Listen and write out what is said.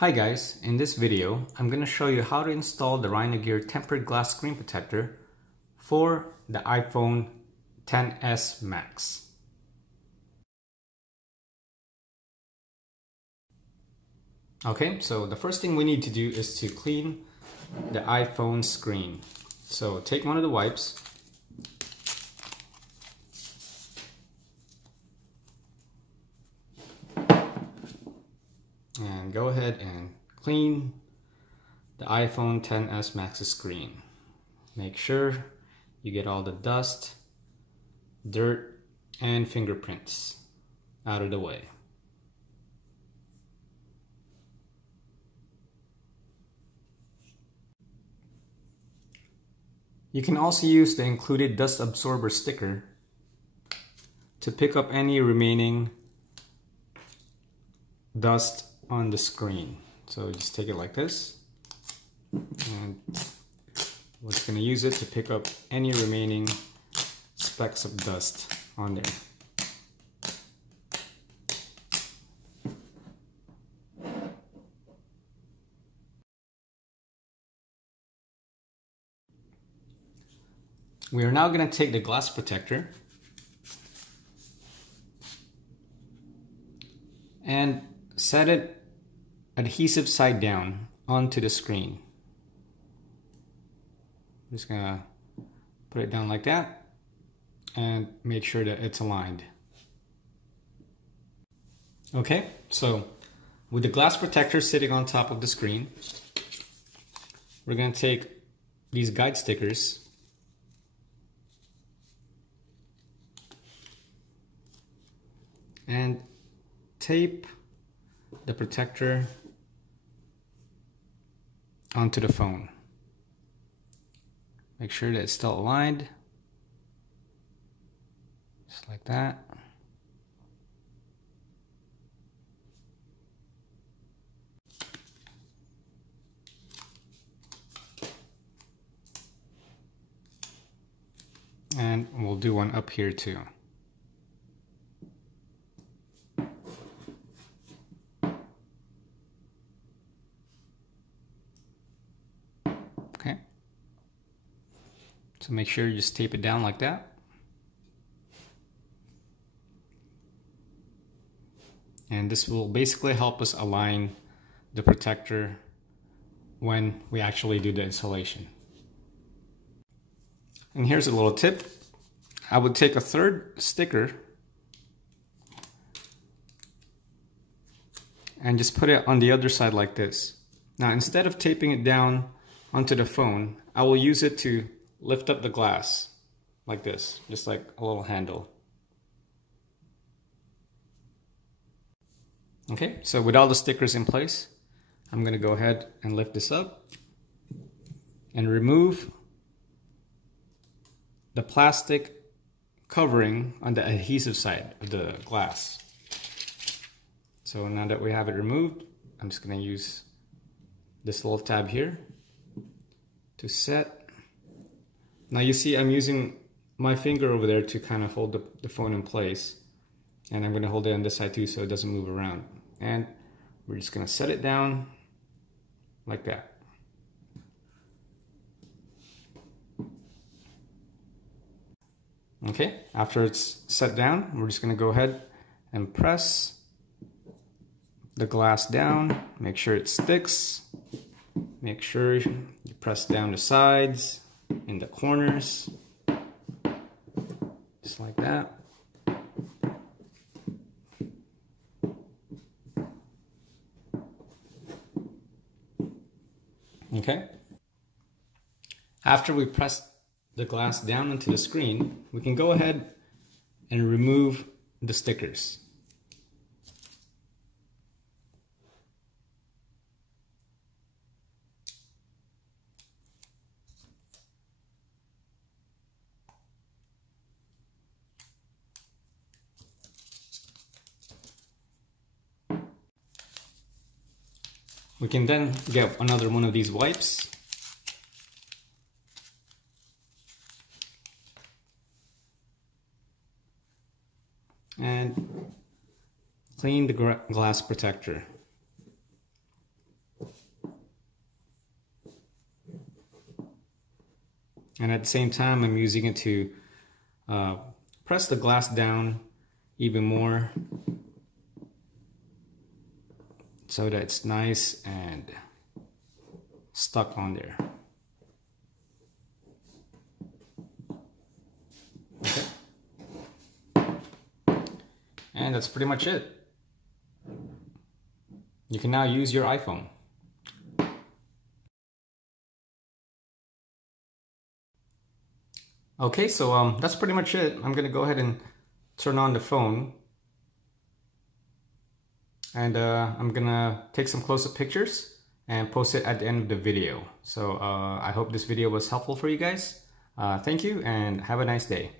Hi guys, in this video I'm going to show you how to install the Rhino-Gear tempered glass screen protector for the iPhone XS Max. Okay, so the first thing we need to do is to clean the iPhone screen. So take one of the wipes and go ahead and clean the iPhone XS Max's screen. Make sure you get all the dust, dirt, and fingerprints out of the way. You can also use the included dust absorber sticker to pick up any remaining dust on the screen. So just take it like this, and we're just going to use it to pick up any remaining specks of dust on there. We are now going to take the glass protector and set it adhesive side down onto the screen. I'm just gonna put it down like that and make sure that it's aligned. Okay, so with the glass protector sitting on top of the screen, we're gonna take these guide stickers and tape the protector onto the phone. Make sure that it's still aligned, just like that. And we'll do one up here too. Okay. So make sure you just tape it down like that. And this will basically help us align the protector when we actually do the installation. And here's a little tip. I would take a third sticker and just put it on the other side like this. Now, instead of taping it down onto the phone, I will use it to lift up the glass like this, just like a little handle. Okay, so with all the stickers in place, I'm going to go ahead and lift this up and remove the plastic covering on the adhesive side of the glass. So now that we have it removed, I'm just going to use this little tab here to set. Now you see I'm using my finger over there to kind of hold the phone in place, and I'm going to hold it on this side too so it doesn't move around. And we're just going to set it down like that. Okay, after it's set down, we're just going to go ahead and press the glass down. Make sure it sticks. Make sure you press down the sides, in the corners, just like that. Okay. After we press the glass down onto the screen, we can go ahead and remove the stickers. We can then get another one of these wipes and clean the glass protector. And at the same time, I'm using it to press the glass down even more so that it's nice and stuck on there. Okay. And that's pretty much it. You can now use your iPhone. Okay, so that's pretty much it. I'm gonna go ahead and turn on the phone, and I'm gonna take some close-up pictures and post it at the end of the video. So I hope this video was helpful for you guys. Thank you and have a nice day.